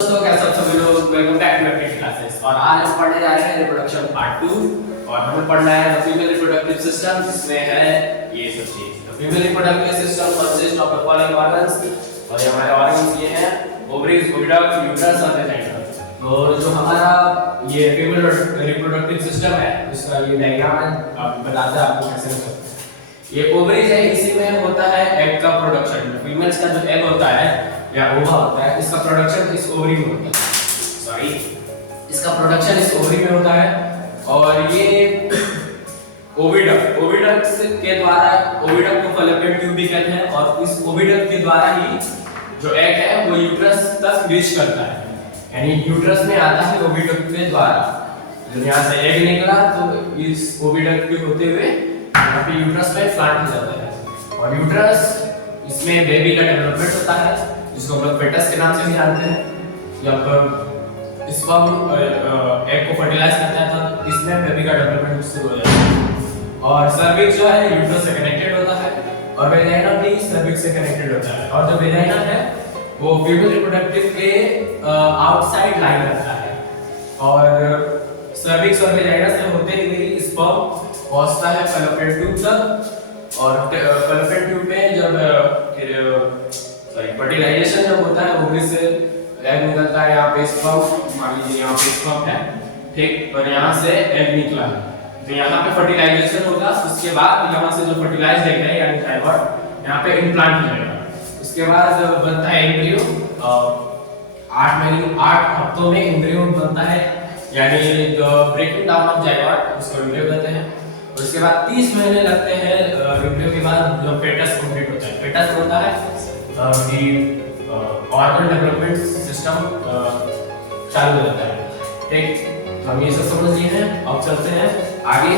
दोस्तों कैसे हो सभी लोग, welcome back to update classes. और आज हम पढ़ने जा रहे हैं रिप्रोडक्शन पार्ट 2 और हमें पढ़ना है द फीमेल रिप्रोडक्टिव सिस्टम, जिसमें है ये सब चीज। The female reproductive system consist of the following organs, और ये हमारे ऑर्गन्स ये हैं ओवरीज, ओविडक्ट, यूट्रस और वेजाइना। तो जो हमारा ये फीमेल रिप्रोडक्टिव सिस्टम है उसका ये डायग्राम है, आप बताते हैं आपको कैसे होता है। ये ओवरीज है, इसी में होता है एग का प्रोडक्शन। फीमेल्स का जो एग होता है या ओवा होता है, इसका प्रोडक्शन इस ओवरी में होता है। सॉरी, इसका प्रोडक्शन इस ओवरी में होता है। और ये ओविडक्ट के द्वारा, ओविडक्ट को फैलोपियन ट्यूब भी कहते हैं, और इस ओविडक्ट के द्वारा ही जो एग है वो यूट्रस तक रीच करता है, यानी यूट्रस में आता है ओविडक्ट के द्वारा। जब यहाँ से एग निकला तो इस ओविडक्ट के होते हुए यहाँ पे यूट्रस में प्लांट हो जाता है। और यूट्रस, इसमें बेबी का डेवलपमेंट होता है, जिसको हम लोग फेटस के नाम से भी जानते हैं। जब स्पर्म एग को फर्टिलाइज करता है तो इसमें बेबी का डेवलपमेंट शुरू हो जाता है। और सर्विक्स जो है यूट्रस से कनेक्टेड होता है, और वेजाइना भी सर्विक्स से कनेक्टेड होता है। और जो वेजाइना है वो फीमेल रिप्रोडक्टिव के आउटसाइड लाइन रखता है, और सर्विक्स और वेजाइना से होते हुए स्पर्म पहुंचता है फैलोपियन ट्यूब तक। और फैलोपियन ट्यूब में जब फर्टिलाइजेशन जब होता है, ओवरी से एग निकलता है, यहाँ पे स्पर्म, मान लीजिए यहाँ पे स्पर्म है, ठीक, और यहाँ से एग निकला, तो यहाँ पे फर्टिलाइजेशन होगा। उसके बाद यहाँ से जो फर्टिलाइज्ड एग है यानी जाइगोट, यहाँ पे इम्प्लांट हो जाएगा। उसके बाद बनता है एम्ब्रियो, 8 हफ्तों में एम्ब्रियो बनता है, यानी जो ब्रेकिंग डाउन ऑफ जाइगोट उसको एम्ब्रियो कहते हैं। उसके बाद 30 महीने लगते हैं एम्ब्रियो के बाद जो फेटस कंप्लीट होता है। फेटस होता है ऑर्गन डेवलपमेंट सिस्टम चालू हो जाता है, ठीक। तो हम ये सब समझ लिए हैं, अब चलते हैं आगे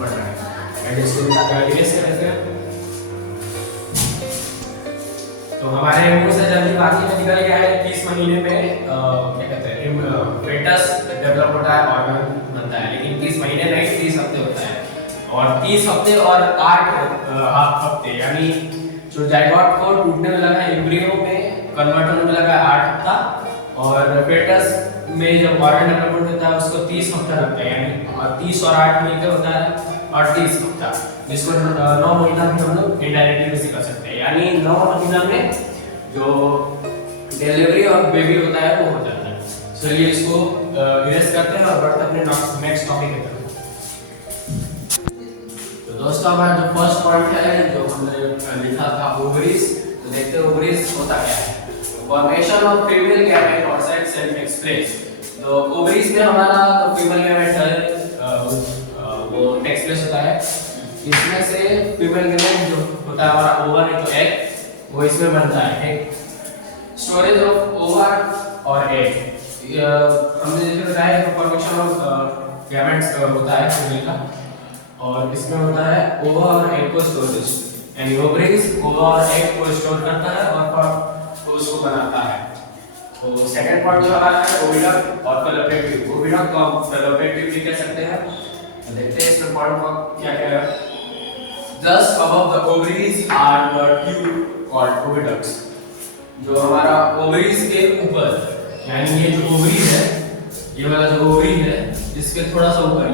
पढ़ना है। तो हमारे मुंह से जल्दी बाकी में निकल गया है 30 महीने में क्या कहते हैं फेटस डेवलप होता है, ऑर्गन बनता है। लेकिन 30 महीने नहीं, 30 हफ्ते होता है। और 30 हफ्ते और 8 हफ्ते, यानी जो जाइगोट को टूटने में लगा है, एम्ब्रियो में कन्वर्ट होने में लगा 8 हफ्ता, और फेटस में जब ऑर्गन डेवलपमेंट होता है उसको 30 हफ्ता लगता है, यानी 30 और 8 मिलकर होता है 38 हफ्ता, जिसको 9 महीना भी हम लोग इनडायरेक्टली भी सिखा सकते हैं। यानी 9 महीना में जो डिलीवरी और बेबी होता है वो हो जाता है। चलिए इसको इरेज करते हैं और बढ़ते अपने नेक्स्ट टॉपिक पे। तो दोस्तों हमारा जो फर्स्ट पॉइंट है जो हमने लिखा था ओवरीज, तो देखते हैं ओवरीज होता क्या है। फॉर्मेशन ऑफ फीमेल गैमेट और सेक्स सेल टेक्स प्लेस। तो ओवरीज में हमारा फीमेल गैमेट है वो टेक्स प्लेस होता है। इसमें से फीमेल गैमेट जो होता है हमारा ओवर है तो एग, वो इसमें बनता है, ठीक। स्टोरेज ऑफ ओवर और एग, हमने जैसे बताया फॉर्मेशन ऑफ गैमेट्स होता है फीमेल का, और इसमें होता है ओवा और एग को स्टोरेज, यानी ओवरीज ओवा और एग को स्टोर करता है और उसको बनाता है। तो सेकंड पॉइंट जो हमारा है ओविडक्ट और फैलोपियन ट्यूब। ओविडक्ट को हम फैलोपियन ट्यूब भी कह सकते हैं। तो देखते हैं इसमें पॉइंट क्या क्या है। Just above the ovaries are the tube called oviducts। जो हमारा ओवरीज के ऊपर, यानी ये जो ओवरी है, ये वाला जो ओवरी है इसके थोड़ा सा ऊपर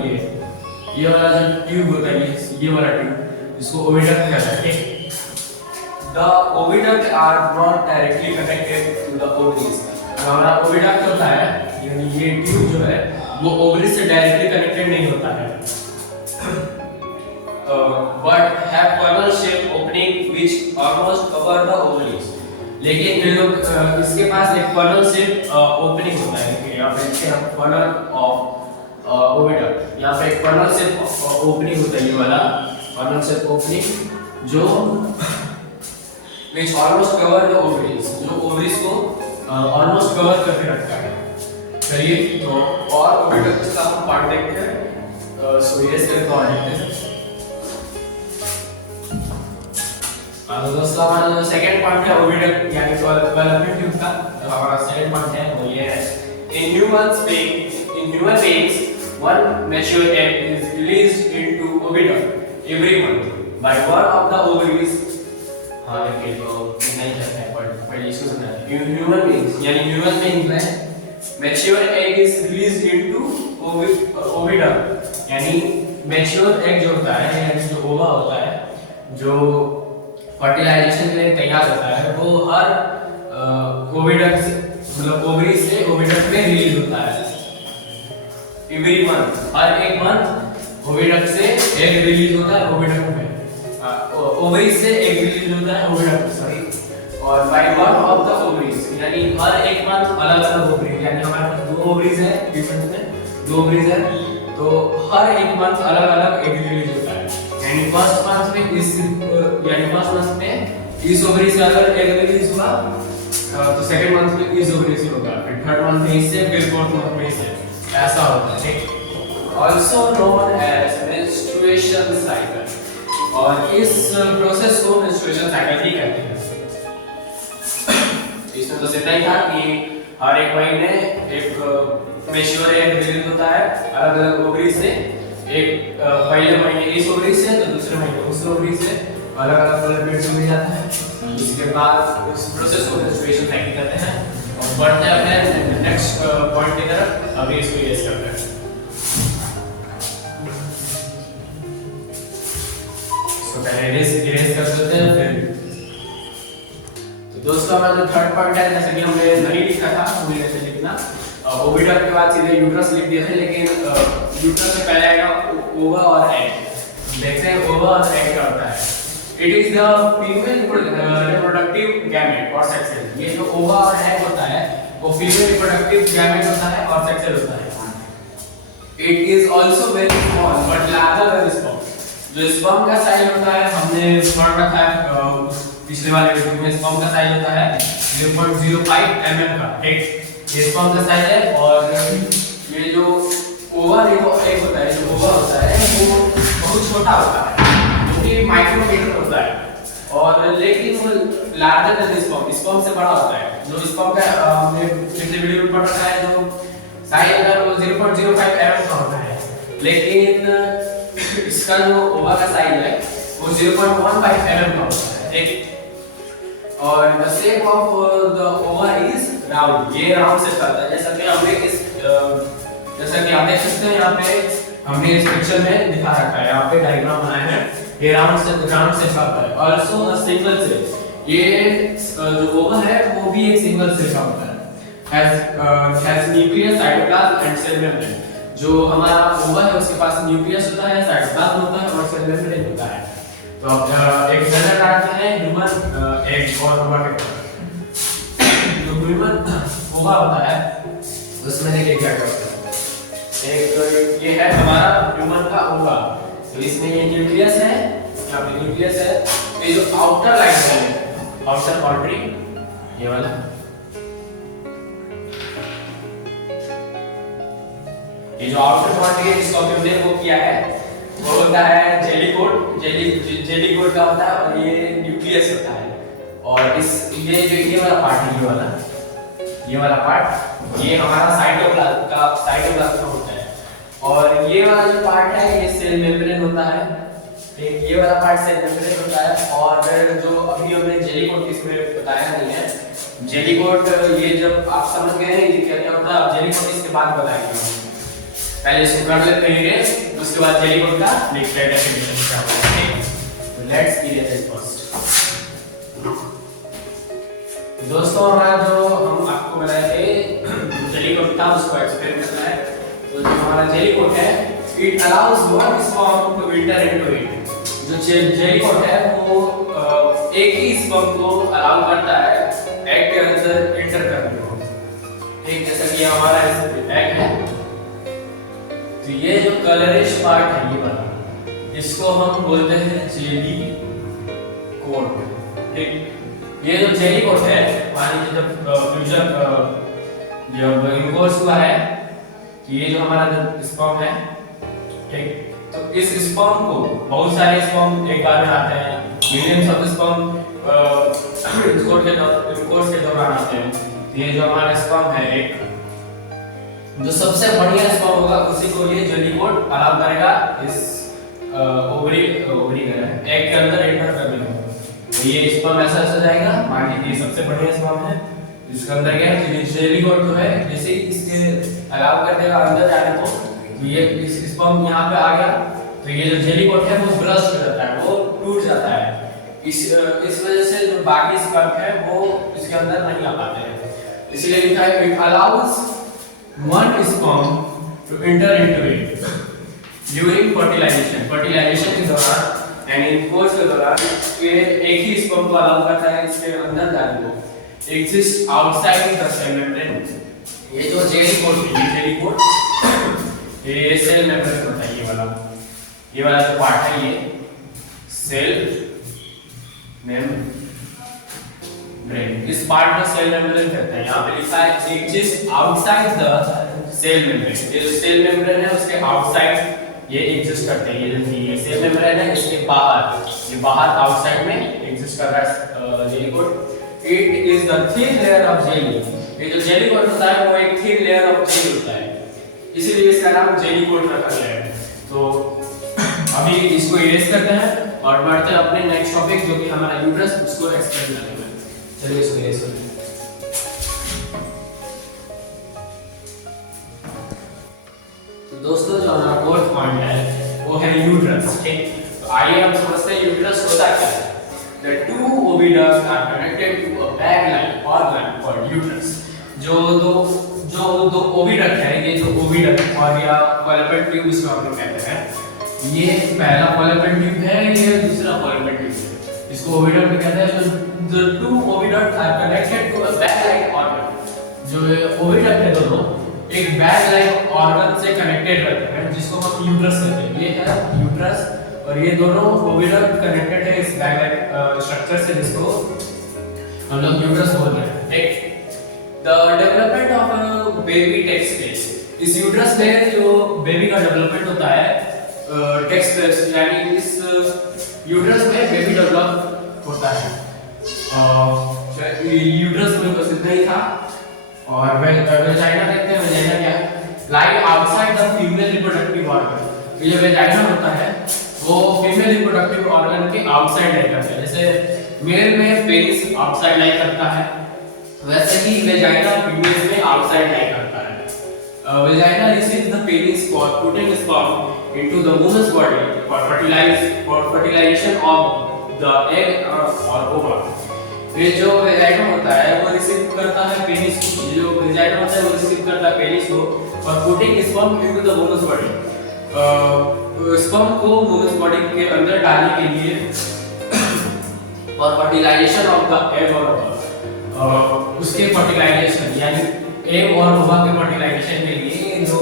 ये वाला जो ट्यूब होता है, ये वाला ट्यूब, इसको ओविडक्ट कहते हैं, ठीक। The oviduct are not directly connected to the ovaries। हमारा ओविडक्ट होता है, यानी ये ट्यूब जो है वो ओवरी से डायरेक्टली कनेक्टेड नहीं होता है, but have funnel shape opening which almost cover the ovaries। लेकिन ये लोग इसके पास एक funnel shape opening होता है। यहाँ पे देखते हैं funnel of ओविडक्ट, यहाँ पे एक funnel shape opening होता है, ये वाला funnel shape opening जो which almost cover the ovaries, जो ovaries को almost cover करके रखता है। चलिए तो और ओविडक्ट का हम पार्ट देखते हैं। सो ये से तो देखते हैं। तो दोस्तों हमारा जो सेकंड पॉइंट है ओविडक्ट यानी फैलोपियन ट्यूब का, तो हमारा सेकंड पॉइंट है वो ये है। In human beings, one mature egg is released into oviduct every month by one of the ovaries। हाँ देखिए तो नहीं चलता है, ह्यूमन बीइंग्स यानी ह्यूमन बीइंग्स में mature egg is released into ओविडम, यानी मैच्योर एग जो होता है यानी जो ओवा होता है, जो फर्टिलाइजेशन के लिए तैयार होता है, वो हर ओविडम से मतलब ओवरी से ओविडम में रिलीज होता है। एवरी मंथ, हर एक मंथ ओविडम से एग रिलीज होता है ओविडम में, ओवरी से एग रिलीज होता है ओविडम, सॉरी, और by one of the ovaries, यानी हर एक मंथ अलग अलग ओवरीज, यानी हमारे पास दो ओवरीज है डिफरेंट में, दो ओवरीज है, तो हर एक मंथ अलग अलग एग रिलीज होता है। यानी फर्स्ट मंथ में इस ओवरी से अगर एग रिलीज हुआ तो सेकंड मंथ में इस ओवरी से होगा, फिर थर्ड मंथ में इससे, फिर फोर्थ मंथ में इससे, ऐसा होता है, ठीक। Also known as menstruation cycle, और इस प्रोसेस को मेंस्ट्रुएशन साइकिल ही कहते हैं। इसमें तो सिर्फ नहीं था कि हर एक महीने एक मैच्योर एग रिलीज होता है अलग अलग ओवरी से, एक पहले महीने इस ओवरी से तो दूसरे महीने उस ओवरी से अलग अलग कलर पेड़ मिल जाता है। इसके बाद इस प्रोसेस को मेंस्ट्रुएशन साइकिल कहते हैं। और बढ़ते हैं अपने नेक्स्ट पॉइंट की तरफ, अभी इसको इरेज करते हैं। इसको पहले इरेज कर देते हैं, फिर तो दोस्तों हमारा जो थर्ड पॉइंट है, जैसे कि हमने नहीं लिखा था, हमने ऐसे लिखना ओविडम के बाद सीधे यूट्रस लिख दिया था, लेकिन यूट्रस से पहले आएगा ओवा और एग। देखते हैं ओवा और एग क्या होता है। It is the female reproductive gamete और सेक्स सेल। ये जो ओवा और एग होता है वो फीमेल रिप्रोडक्टिव गैमेट होता है और सेक्स सेल होता है। It is also very small but larger than sperm. जो स्पर्म का साइज होता है, हमने पढ़ रखा है पिछले वाले वीडियो में, स्पर्म का साइज होता है 0.05 mm का, ठीक। ये स्पर्म का साइज है, और ये जो ओवा एग होता है, जो ओवा होता है वो बहुत छोटा होता है, जो कि माइक्रोमीटर होता है, और लेकिन वो लार्जर देन स्पर्म, स्पर्म से बड़ा होता है। जो स्पर्म का हमने पिछले वीडियो में पढ़ रखा है, जो साइज अगर वो 0.05 mm का होता है, लेकिन इसका जो ओवा का साइज है वो 0.15 mm का होता है, ठीक। और the shape of the ova is round, ये राउंड शेप करता है, जैसा कि हमने जैसा कि आप देख सकते हैं यहाँ पे हमने इस पिक्चर में दिखा रखा है, यहाँ पे डायग्राम बनाया है, ये राउंड शेप करता है। ऑल्सो अ सिंगल सेल, ये जो ओवा है वो भी एक सिंगल सेल का होता है। Has nucleus, cytoplasm and cell membrane. जो हमारा ओवा है उसके पास न्यूक्लियस होता है, साइटोप्लाज्म होता है और सेल मेम्ब्रेन होता है। तो अब एक नजर डालते हैं ह्यूमन एग और ओवा के ऊपर। जो ह्यूमन ओवा होता है उसमें देखिए क्या क्या होता है। एक ये है हमारा ह्यूमन का ओवा, तो इसमें ये न्यूक्लियस है, यहाँ पे न्यूक्लियस है। ये जो आउटर लाइन है, आउटर बाउंड्री, ये वाला, ये जो आउटर बाउंड्री है जिसको हमने वो किया है वो होता है जेली कोट। जेली कोट का होता है, और ये न्यूक्लियस होता है। और इस ये वाला पार्ट है, ये वाला पार्ट, ये हमारा साइटोप्लाज्म होता है। और ये वाला जो पार्ट है ये सेल मेम्ब्रेन होता है, ठीक। ये वाला पार्ट सेल मेम्ब्रेन होता है। और जो अभी हमने जेली कोट इसमें बताया नहीं है, जेली कोट ये जब आप समझ गए हैं ये क्या क्या होता है, अब जेली कोट इसके बाद बताएंगे। पहले इसको कर लेते हैं, उसके बाद जेली कोट का नेक्स्ट डेफिनेशन क्या होगा, ठीक। तो लेट्स क्लियर इट फर्स्ट। दोस्तों हमारा जो हम आपको बताए थे जेली कोट था उसको एक्सप्लेन करना है। तो जो हमारा जेली कोट है, it allows one sperm to enter into it. जो जेली कोट है वो एक ही स्पर्म को अलाउ करता है एग के अंदर एंटर करने को, ठीक। जैसा कि हमारा एग है, तो ये जो कलरिश पार्ट है ये वाला, इसको हम बोलते हैं जेली कोट, ठीक। ये जो जेली कोट है, मान लीजिए जब फ्यूजन जब इंकोर्स हुआ है, तो ये जो हमारा स्पर्म है, ठीक, तो इस स्पर्म को बहुत सारे स्पर्म एक बार में आते हैं, मिलियंस ऑफ स्पर्म इंकोर्स के दौरान आते हैं। तो ये जो हमारा स्पर्म है, एक जो सबसे बढ़िया स्पर्म होगा उसी को ये जेली कोट अलाउ करेगा इस ओवरी एग के अंदर एंटर करने को, तो ये स्पर्म ऐसा ऐसा जाएगा, मान लीजिए सबसे बढ़िया स्पर्म है, इसके अंदर क्या है कि जेलीकोट जो है जैसे ही इसके अलाउ कर देगा अंदर जाने को, तो ये स्पर्म यहाँ पे आ गया, तो ये जो जेलीकोट है वो ब्रस्ट हो जाता है, वो टूट जाता है। इस वजह से जो बाकी स्पर्म है वो इसके अंदर नहीं आ पाते हैं। इसलिए लिखा है it allows one sperm to enter into it during fertilisation. Fertilisation के दौरान यानी कोर्स के दौरान ये एक ही स्पर्म को अलाउ करता है इसके अंदर जाने को, exist outside the cell membrane. ये जो जेलीकोट ये सेल मेम्ब्रेन होता है, ये वाला जो पार्ट है ये सेल मेम्ब्रेन, इस पार्ट को सेल मेम्ब्रेन कहते हैं। यहाँ पे लिखा है exist outside the cell membrane. ये जो सेल मेम्ब्रेन है उसके आउटसाइड ये एग्जिस्ट करते हैं। ये देखिए ये सेल मेम्ब्रेन है, इसके बाहर, ये बाहर आउटसाइड में एग्जिस्ट कर रहा है jelly coat. It is the thin layer of jelly. ये जो जेलीकोट होता है वो एक थिन लेयर ऑफ जेली होता है, इसीलिए इसका नाम जेलीकोट रखा गया है। तो अभी इसको इरेज करते हैं और बढ़ते हैं अपने नेक्स्ट टॉपिक जो कि हमारा यूट्रस, उसको एक्सप्लेन करेंगे। चलिए इसको इरेज करते हैं। तो दोस्तों जो हमारा फोर्थ पॉइंट है वो है यूट्रस। ठीक, तो आइए हम समझते हैं यूट्रस होता क्या है। The two oviducts are connected to a bag-like organ called uterus. जो दो ओविडक्ट है, ये जो ओविडक्ट और या फॉलोपियन ट्यूब इसको हम लोग कहते हैं। ये पहला फॉलोपियन ट्यूब है, ये दूसरा फॉलोपियन ट्यूब है, इसको ओविडक्ट भी कहते हैं। जो two oviduct are connected to a bag like organ. जो ओविडक्ट है दोनों एक बैग-लाइक ऑर्गन से कनेक्टेड रहते हैं जिसको हम यूट्रस कहते हैं। ये है यूट्रस और ये दोनों ओविडक्ट कनेक्टेड है इस बैग-लाइक स्ट्रक्चर से जिसको हम लोग यूट्रस बोल रहे हैं। एक The development of a baby takes place. इस यूट्रस में जो बेबी का डेवलपमेंट होता है takes place, यानी इस यूट्रस में बेबी डेवलप होता है। यूट्रस में बस इतना ही था। और वेजाइना देखते हैं, वेजाइना क्या है? Lie outside the female reproductive organ. ये वेजाइना होता है वो फीमेल रिप्रोडक्टिव ऑर्गन के आउटसाइड लाई करता है। जैसे मेल में पेनिस आउटसाइड लाई करता है, वैसे ही वेजाइना फीमेल में आउटसाइड लाई करता है। Vagina receives the penis for putting sperm into the woman's body for fertilisation of the egg और ओवा। ये जो वेजाइना होता है वो रिसीव करता है पेनिस को, जो वेजाइना होता है वो रिसीव करता है पेनिस को और putting sperm into the woman's body. Sperm को वुमन्स बॉडी के अंदर डालने के लिए for fertilisation of the egg और ओवा। उसके फर्टिलाइजेशन यानी एग और ओवा के फर्टिलाइजेशन के लिए जो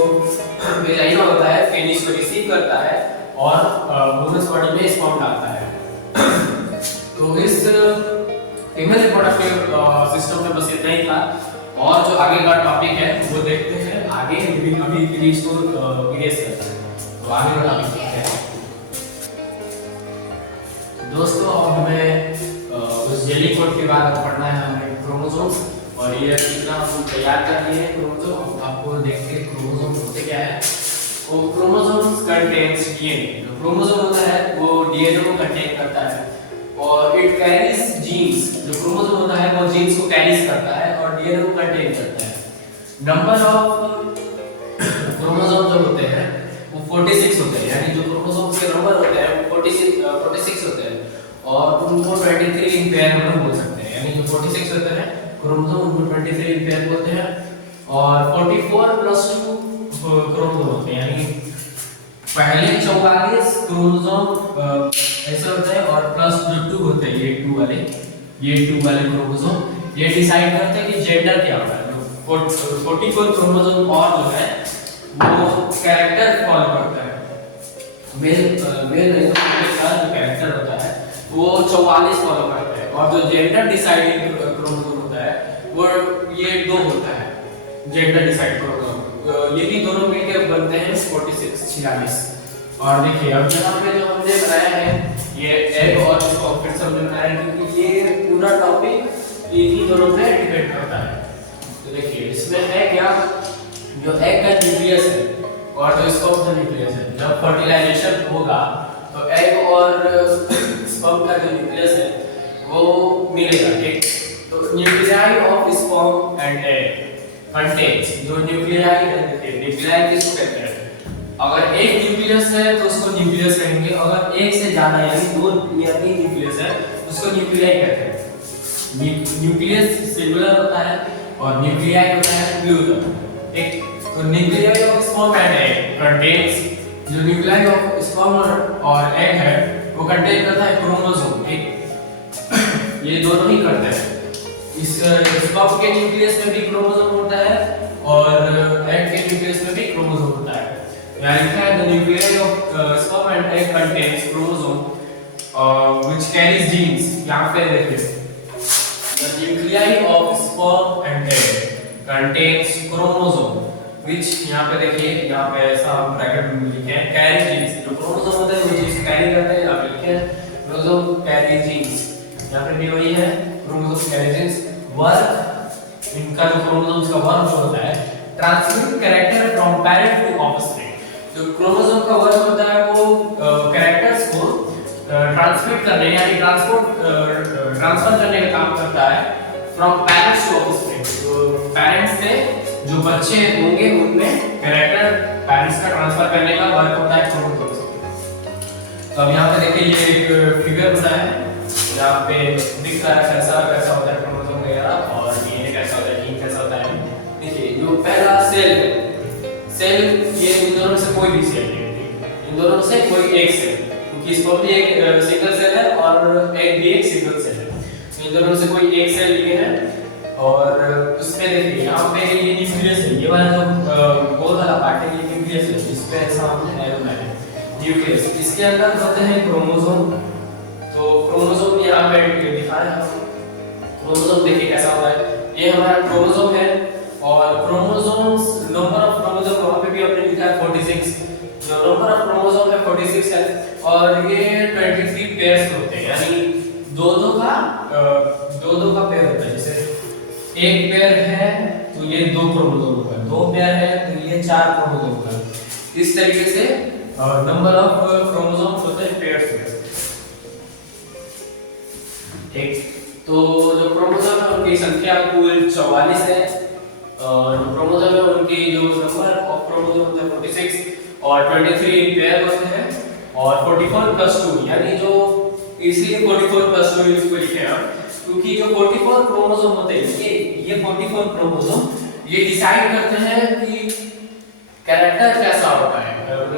वेजाइना होता है पेनिस को रिसीव करता है और वुमन्स बॉडी में स्पर्म डालता है। तो इस फीमेल रिप्रोडक्टिव सिस्टम में बस इतना ही था। और जो आगे का टॉपिक है वो देखते हैं आगे। अभी फिनिश को इरेज करते हैं, तो आगे का टॉपिक क्या है दोस्तों? अब हमें उस जेलीकोट के बाद पढ़ना है हमें क्रोमोसोम्स। और ये कितना हम तैयार कर लिए हैं क्रोमोसोम, आपको देख के क्रोमोसोम होते क्या है। वो क्रोमोसोम्स कंटेन्स डीएनए। जो क्रोमोसोम होता है वो डीएनए को कंटेन करता है और इट कैरीज जीन्स। जो क्रोमोसोम होता है वो जीन्स को कैरीज करता है और डीएनए को कंटेन करता है। नंबर ऑफ क्रोमोसोम जो होते हैं वो 46 होते हैं, यानी जो क्रोमोसोम्स के नंबर होते हैं वो 46 होते हैं और उनको 23 इन पेयर हम बोल सकते हैं। यानी जो 46 होते हैं क्रोमोसोम उनको 23 इन पेयर बोलते हैं और 44 + 2 क्रोमोसोम होते हैं। यानी पहले 44 क्रोमोसोम ऐसे होते हैं और प्लस जो 2 होते हैं ये 2 वाले क्रोमोसोम ये डिसाइड करते हैं कि जेंडर क्या होता है। 44 क्रोमोसोम और जो है वो कैरेक्टर फॉलो करता है। मेल का जो कैरेक्टर होता है वो 44 फॉलो करता है और जो जेंडर डिसाइडिंग क्रोमोसोम होता है वो ये 2 होता है। जेंडर डिसाइड क्रोमोसोम यही दोनों मिलकर बनते हैं 46। और देखिए अब यहाँ पे जो हमने बनाया है ये एग और इसको फिर से हमने बनाया है क्योंकि ये पूरा टॉपिक इन्हीं दोनों पे डिपेंड करता है। तो देखिए इसमें है क्या, जो एग का न्यूक्लियस है और जो स्पर्म का न्यूक्लियस है, जब फर्टिलाइजेशन होगा तो एग और स्पर्म का जो न्यूक्लियस है वो मिलेगा, ठीक। तो nuclei of sperm and egg contains, जो न्यूक्लियाई किसको कहते हैं? अगर एक न्यूक्लियस है तो उसको न्यूक्लियस कहेंगे, अगर एक से ज्यादा यानी 2 या 3 न्यूक्लियस है उसको न्यूक्लियाई कहते हैं। न्यूक्लियस सिंगुलर होता है और न्यूक्लियाई होता है प्लूरल, ठीक। तो nuclei of sperm and egg contains, जो न्यूक्लियाई ऑफ स्पर्म और एग है वो कंटेन करता है क्रोमोसोम, ठीक। ये दोनों ही करते हैं। इस स्पर्म के न्यूक्लियस में भी क्रोमोसोम होता है और एग के न्यूक्लियस में भी क्रोमोसोम होता है। यहाँ लिखा है the nuclei of sperm and egg contains chromosome which carries genes. यहाँ पे देखिए the nuclei of sperm and egg contains chromosome which, यहाँ पे देखिए यहाँ पे ऐसा ब्रैकेट में लिखे हैं कैरी जीन्स। जो क्रोमोसोम होते हैं वो चीज कैरी करते हैं, यहाँ पे लिखे हैं क्रोमोसोम कैरी जीन्स। यहाँ पे भी वही है क्रोमोसोम कैरी जीन्स। वर्क, इनका जो क्रोमोसोम्स का वर्क जो होता है transmit character from parent to offspring. जो क्रोमोसोम का वर्क होता है वो कैरेक्टर्स को ट्रांसमिट करने यानी ट्रांसफर करने का काम करता है फ्रॉम पेरेंट्स टू ऑफस्प्रिंग। तो पेरेंट्स से जो बच्चे होंगे उनमें कैरेक्टर पेरेंट्स का ट्रांसफर करने का वर्क होता है क्रोमोसोम्स। तो अब यहाँ पे देखिए ये एक फिगर बना है, यहाँ पे दिख रहा है कैसा कैसा होता है क्रोमोसोम वगैरह और डीएनए कैसा होता है, जीन कैसा होता है। देखिए जो पहला सेल है, सेल ये इन दोनों से कोई भी सेल नहीं होती, इन दोनों से कोई एक सेल, क्योंकि इसको भी एक सिंगल सेल है और एक भी एक सिंगल सेल है। तो इन दोनों से कोई एक सेल लिए है और उसमें देखिए यहाँ पे ये न्यूक्लियस है, ये वाला जो गोल वाला पार्ट है ये न्यूक्लियस है, इस पे ऐसा हमने एरो बनाया है न्यूक्लियस। इसके अंदर होते हैं क्रोमोसोम। तो क्रोमोसोम यहाँ पे दिखा रहे हैं, क्रोमोसोम देखिए कैसा होता है। ये हमारा क्रोमोसोम है और क्रोमोसोम्स नंबर ऑफ क्रोमोसोम वहाँ पे भी हमने लिखा है 46। जो नंबर ऑफ क्रोमोसोम है 46 है और ये 23 पेयर्स होते हैं, यानी दो दो का पेयर होता है। जैसे एक पेयर है तो ये 2 क्रोमोसोम होगा, 2 पेयर है तो ये 4 क्रोमोसोम होगा। इस तरीके से नंबर ऑफ क्रोमोसोम्स होते हैं पेयर्स में, ठीक। तो जो क्रोमोसोम है उनकी संख्या कुल 44 है और जो क्रोमोसोम है उनकी जो नंबर ऑफ क्रोमोसोम होते हैं 46 और 23 पेयर होते हैं और 44+2 यानी जो इसलिए 44+2 इसको लिखे हैं क्योंकि जो 44 क्रोमोसोम होते हैं ये 44 क्रोमोसोम ये डिसाइड करते हैं कि कैरेक्टर कैसा होता है,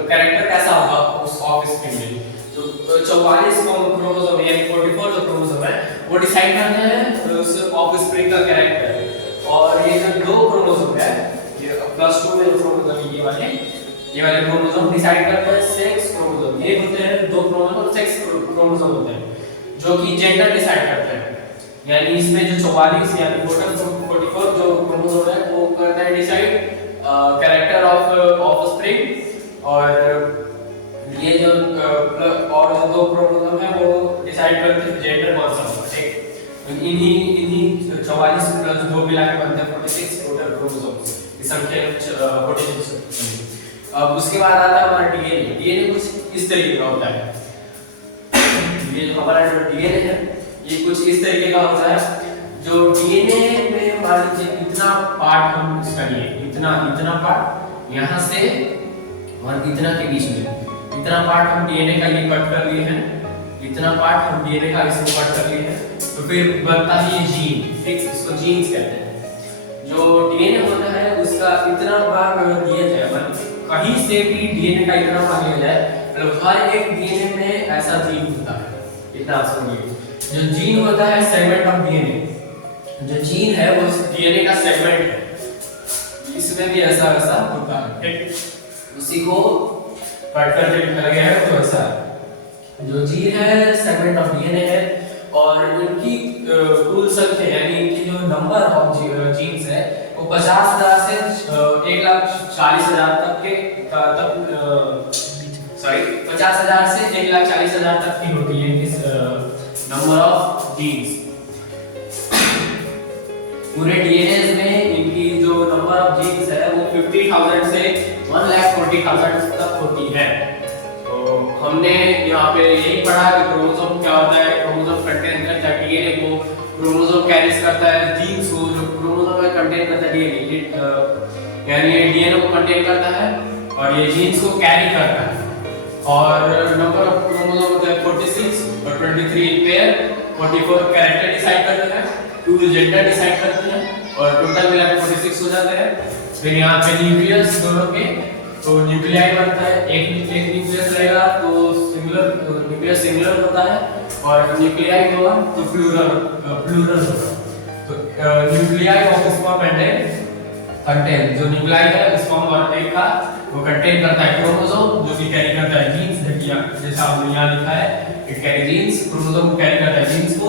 कैरेक्टर कैसा होगा उस ऑफस्प्रिंग में। तो 44 क्रोमोसोम यानी 44 जो क्रोमोसोम है वो डिसाइड करते हैं उस ऑफस्प्रिंग का कैरेक्टर। और ये जो 2 क्रोमोसोम है ये +2 में क्रोमोसोम ये वाले क्रोमोसोम डिसाइड करते हैं सेक्स क्रोमोसोम। ये होते हैं 2 क्रोमोसोम सेक्स क्रोमोसोम होते हैं जो कि जेंडर डिसाइड करते हैं। यानी इसमें जो 44 यानी टोटल 44 जो क्रोमोसोम है वो करता है डिसाइड कैरेक्टर ऑफ ऑफस्प्रिंग और ये जो और जो 2 क्रोमोसोम है वो डिसाइड करते हैं जेंडर कौन सा होगा, ठीक। इन्हीं 44 + 2 मिला के बनते हैं 46 टोटल क्रोमोसोम्स की संख्या 46। अब उसके बाद आता है हमारा डीएनए। डीएनए कुछ इस तरीके का होता है, ये जो हमारा जो डीएनए है ये कुछ इस तरीके का होता है। जो डीएनए में मान लीजिए इतना पार्ट हम इसका लिए, इतना पार्ट यहाँ से और इतना के बीच में इतना पार्ट हम डीएनए का ये कट कर लिए हैं, इतना पार्ट हम डीएनए का इसको कट कर लिए हैं। तो फिर बनता है ये जीन, ठीक, इसको जीन्स कहते हैं। जो डीएनए होता है उसका इतना भाग दिया जाए, मतलब कहीं से भी डीएनए का इतना भाग लिया जाए, मतलब हर एक डीएनए में ऐसा जीन होता है, इतना समझिए। जो जीन होता है सेगमेंट ऑफ डीएनए, जो जीन है वो डीएनए का सेगमेंट है, इसमें भी ऐसा वैसा होता है, ठीक। उसी को कट करके लिखा गया है। तो ऐसा जो जीन है सेगमेंट ऑफ डीएनए है और इनकी कुल संख्या यानी इनकी जो नंबर ऑफ जीन्स है वो 50,000 से 1,40,000 तक के 50,000 से 1,40,000 तक की होती है इस नंबर ऑफ जीन्स। पूरे डीएनए में इनकी जो नंबर ऑफ जीन्स है वो 50,000 से 1,40,000 तक होती है। तो हमने यहाँ पे यही पढ़ा कि क्रोमोसोम क्या होता है। क्रोमोसोम कंटेन करता है डीएनए क्रोमोसोम कैरीज करता है जीन्स को, जो क्रोमोसोम में कंटेन करता है डीएनए, यानी ये डीएनए को कंटेन करता है और ये जीन्स को कैरी करता है। और नंबर ऑफ क्रोमोसोम होता है 46 और 23 पेयर, 44 कैरेक्टर डिसाइड करते हैं, 2 जेंडर डिसाइड करते हैं और टोटल मिला के 46 हो जाते हैं। फिर यहाँ पे न्यूक्लियस दोनों के, तो न्यूक्लियाई बनता है, एक न्यूक्लियस रहेगा तो सिंगुलर, न्यूक्लियस सिंगुलर होता है और न्यूक्लियाई होगा तो प्लूरल होगा। तो nuclei of sperm and contain, जो न्यूक्लियाई है स्पर्म और एग का, वो कंटेन करता है क्रोमोसोम जो कि कैरी करता है जीन्स, देखिए जैसा हमने यहाँ लिखा है it carry genes, chromosome carry करता है जीन्स को।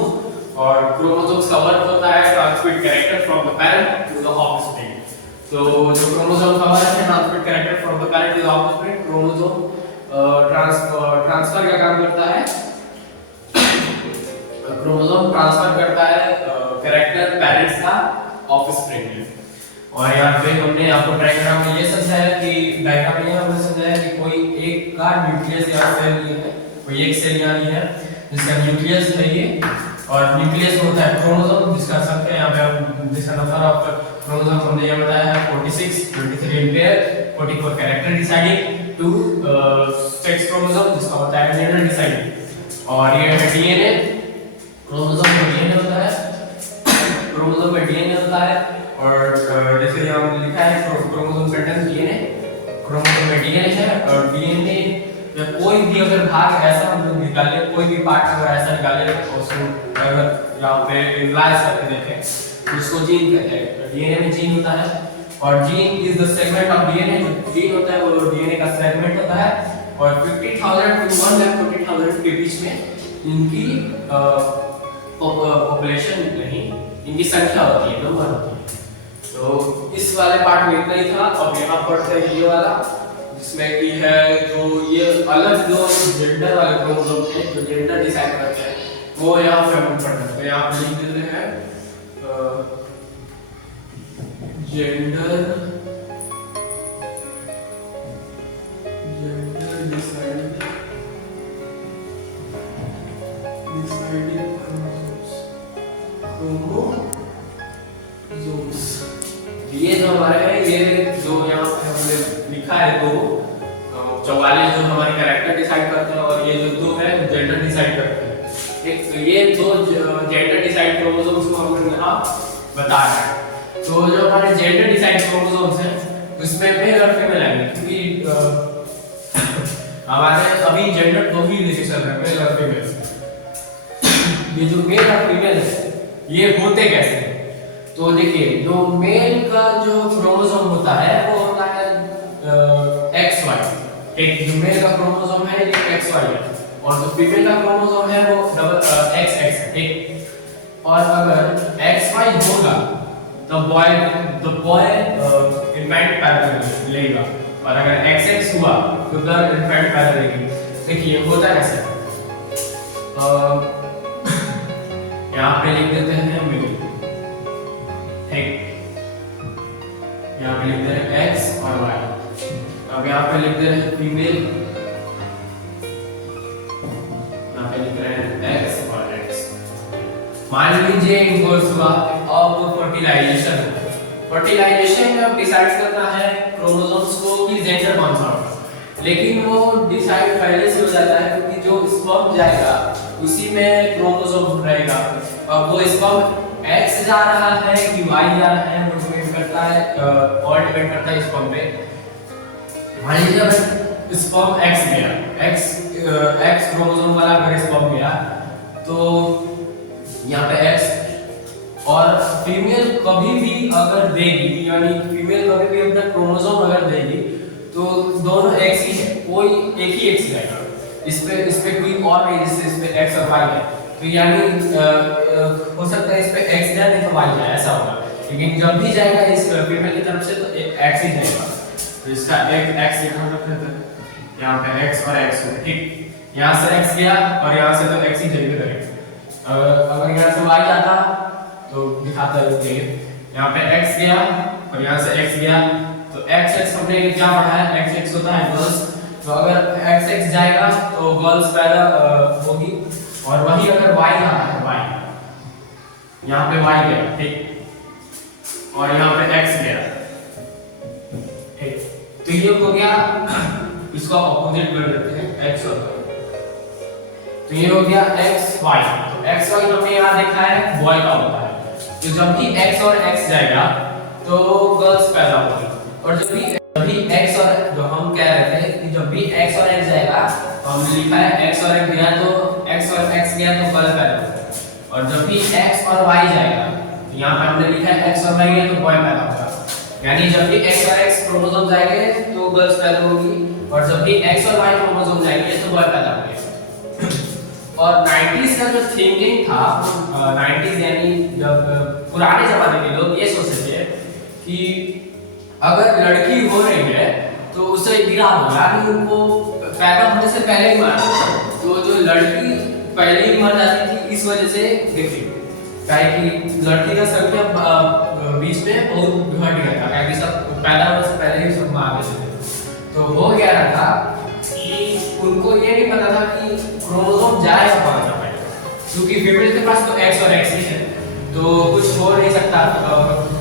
और क्रोमोसोम्स का वर्क होता है transmit character from the parent to the offspring. तो जो क्रोमोसोम का वर्क है transmit character from the parent to the offspring, chromosome transfer का काम करता है, क्रोमोसोम ट्रांसफर करता है कैरेक्टर पेरेंट्स का ऑफस्प्रिंग में। और यहाँ पे हमने आपको डायग्राम में ये समझाया कि डायग्राम में हमने समझाया कि कोई एक का न्यूक्लियस या सेल ये है, कोई एक सेल यहाँ ये है जिसका न्यूक्लियस है ये, और न्यूक्लियस होता है क्रोमोसोम जिसका संख्या यहाँ पे हम जिसका नंबर ऑफ क्रोमोसोम हमने ये बताया है 46, 23 pair, 44 character deciding, 2 sex chromosome जिसका होता है जेंडर डिसाइडिंग। और ये है डीएनए, क्रोमोसोम में डीएनए होता है, क्रोमोसोम में डीएनए होता है। और जैसे यहाँ लिखा है क्रोमोसोम पैटर्न डीएनए, क्रोमोसोम में डीएनए है और डीएनए या कोई भी अगर भाग ऐसा हम लोग निकाले, कोई भी पार्ट अगर ऐसा निकाले तो उसको अगर यहाँ पे एनालाइज करके देखें तो उसको जीन कहते हैं। डीएनए में जीन होता है और gene is the segment of DNA, जो जीन होता है वो डीएनए का सेगमेंट होता है। और 50,000 टू 1,40,000 के बीच में इनकी पॉपुलेशन नहीं, इनकी संख्या होती है, नंबर होती है। तो इस वाले पार्ट में इतना ही था। अब यहाँ पर है ये वाला जिसमें कि है जो ये अलग जो जेंडर वाले क्रोमोसोम थे जो जेंडर डिसाइड करते हैं वो यहाँ पे हम पढ़ सकते हैं। यहाँ पे लिख देते हैं जेंडर डिसाइडिंग क्रोमोसोम्स। ये जो हमारे है, ये जो यहाँ पे हमने लिखा है दो 44 जो हमारे कैरेक्टर डिसाइड करते हैं और ये जो 2 है जेंडर डिसाइड करते हैं। ठीक, तो ये 2 जेंडर डिसाइड क्रोमोसोम्स को हमने यहाँ बताया है। तो जो हमारे जेंडर डिसाइड क्रोमोसोम्स हैं उसमें मेल और फीमेल आएंगे, क्योंकि हमारे अभी जेंडर 2 ही लेके चल रहे हैं, मेल और फीमेल। ये जो मेल और फीमेल है ये होते कैसे हैं? तो देखिए जो मेल का जो क्रोमोसोम होता है वो होता है XY, एक जो मेल का क्रोमोसोम है ये XY है और जो फीमेल का क्रोमोसोम है वो XX है, ठीक। और अगर XY होगा तो बॉय इन्फेंट पैदा लेगा और अगर XX हुआ तो गर्ल इन्फेंट पैदा लेगी। देखिए होता कैसे, यहाँ पे लिख देते हैं मेल, यहाँ पे लिखते हैं X और Y। अब यहाँ पे लिखते हैं फीमेल, यहाँ पे लिख रहे हैं X और X। मान लीजिए इनवर्स हुआ, अब फर्टिलाइजेशन में डिसाइड करना है क्रोमोसोम्स को कि जेंडर कौन सा होगा, लेकिन वो डिसाइड पहले से हो जाता है क्योंकि जो स्पर्म जाएगा उसी में क्रोमोसोम रहेगा। अब वो स्पर्म X जा रहा है कि Y जा रहा है वो डिपेंड करता है, और डिपेंड करता है स्पर्म पे। मान लीजिए अगर स्पर्म X गया, X क्रोमोसोम वाला अगर स्पर्म गया तो यहाँ पे X, और फीमेल कभी भी अगर देगी, यानी फीमेल कभी भी अपना क्रोमोसोम अगर देगी तो दोनों X ही है, कोई एक ही X जाएगा, इस पे कोई और नहीं, जैसे इस पे X और Y है तो यानी हो सकता है इस पे X जाए नहीं तो Y जाए, ऐसा होगा। लेकिन जब भी जाएगा इस फीमेल की तरफ से तो X ही जाएगा, तो इसका एक X लिखा रखते हैं, यहाँ पे X और X है, ठीक। यहाँ से X गया और यहाँ से तो X ही जाएगा करेक्ट। अगर यहाँ से Y आता तो दिखाता है, यहाँ पे X गया और यहाँ से X गया तो XX हमने क्या पढ़ा है, XX होता है गर्ल्स, तो अगर XX जाएगा तो गर्ल्स पैदा होगी। और वही अगर Y आता है, Y यहाँ पे y गया, ठीक, और यहाँ पे x गया, ठीक। तो ये हो गया, इसको ऑपोजिट कर देते हैं x और y। तो ये हो गया x y। तो x y हमने यहाँ देखा है बॉय का होता है। तो जब भी x और x जाएगा तो गर्ल्स पैदा होगी, और जब भी x और जो हम कह रहे थे कि जब भी x और x जाएगा तो हमने लिखा है x और x गया तो x और x गया तो गर्ल पैदा होगा, और जब भी x और y जाएगा तो यहाँ पे हमने लिखा है x और y गया तो बॉय पैदा होगा। यानी जब भी x और x क्रोमोसोम जाएंगे तो गर्ल्स पैदा होगी, और जब भी x और y क्रोमोसोम जाएंगे तो बॉय पैदा होंगे। और 90s का जो थिंकिंग था, 90s यानी जब पुराने जमाने के लोग ये सोचते थे कि अगर लड़की हो रही है तो उसे विराम हो, यानी उनको पैदा होने से पहले ही मार दो। तो जो लड़की पहले ही मर जाती थी इस वजह से, देखिए क्या कि लड़की का संख्या बीच में बहुत घट गया था, क्योंकि सब पैदा होने से पहले ही सब मार देते थे। तो हो गया था कि उनको ये नहीं पता था कि क्रोमोसोम जाएगा कहाँ से पहले, क्योंकि फीमेल के पास तो x और x ही है, तो कुछ हो नहीं सकता।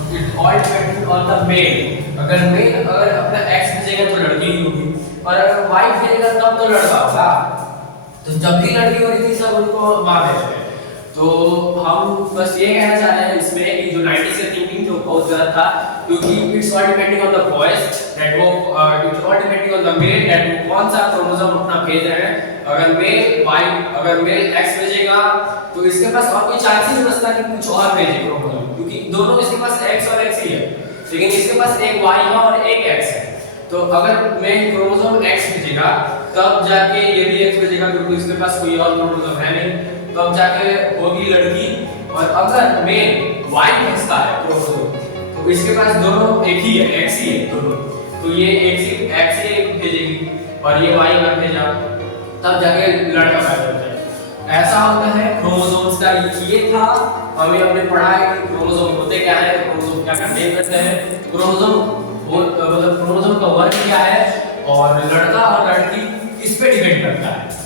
It all depend on the male. अगर मेल अगर अपना x भेजेगा तो लड़की ही होगी, और अगर y भेजेगा तब तो लड़का होगा। तो जब भी लड़की हो रही थी सब उनको मार देते थे। तो हम बस ये कहना चाह रहे हैं इसमें कि जो 90s से थिंकिंग थी वो बहुत गलत था, क्योंकि it's all depending on the boys that वो it's all depending on the male that वो कौन सा क्रोमोसोम अपना भेज रहे हैं। अगर मेल x भेजेगा तो इसके पास और कोई चांस ही नहीं बचता कि कुछ और भेजे क्रोमोसोम, क्योंकि दोनों इसके पास x और x ही है, लेकिन इसके पास एक y है और एक x है। तो अगर मेल क्रोमोसोम x भेजेगा तब जाके ये भी x भेजेगा, क्योंकि इसके पास कोई और क्रोमोसोम है नहीं, तब जाके होगी लड़की। और अगर मेल y भेजता है क्रोमोसोम तो इसके पास दोनों एक ही है, x ही है दोनों, तो ये x ही भेजेगी, और ये y अगर भेजा तब जाके लड़का पैदा होता है। ऐसा होता है क्रोमोसोम्स का। ये था हमें हमने पढ़ा है कि क्रोमोसोम होते क्या है, क्रोमोसोम क्या कंटेन करते हैं, क्रोमोसोम मतलब क्रोमोसोम का वर्क क्या है, और लड़का और लड़की किस पे डिपेंड करता है।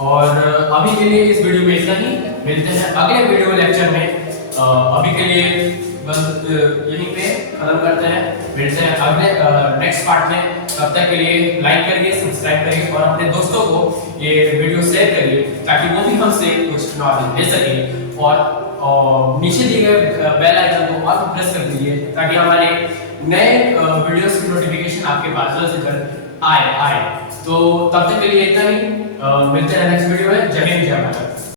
और अभी के लिए इस वीडियो में इतना ही, मिलते हैं अगले वीडियो लेक्चर में। अभी के लिए बस यहीं पे खत्म करते हैं, मिलते हैं अगले नेक्स्ट पार्ट में। तब तक के लिए लाइक करिए, सब्सक्राइब करिए और अपने दोस्तों को ये वीडियो शेयर करिए ताकि वो भी हमसे कुछ नॉलेज ले सकें। और नीचे दिए गए बेल आइकन को और प्रेस कर दीजिए ताकि हमारे नए वीडियोस की नोटिफिकेशन आपके पास जल्द से जल्द आए। तो तब तक के लिए इतना ही, मिलते हैं नेक्स्ट वीडियो में। जय हिंद, जय भारत।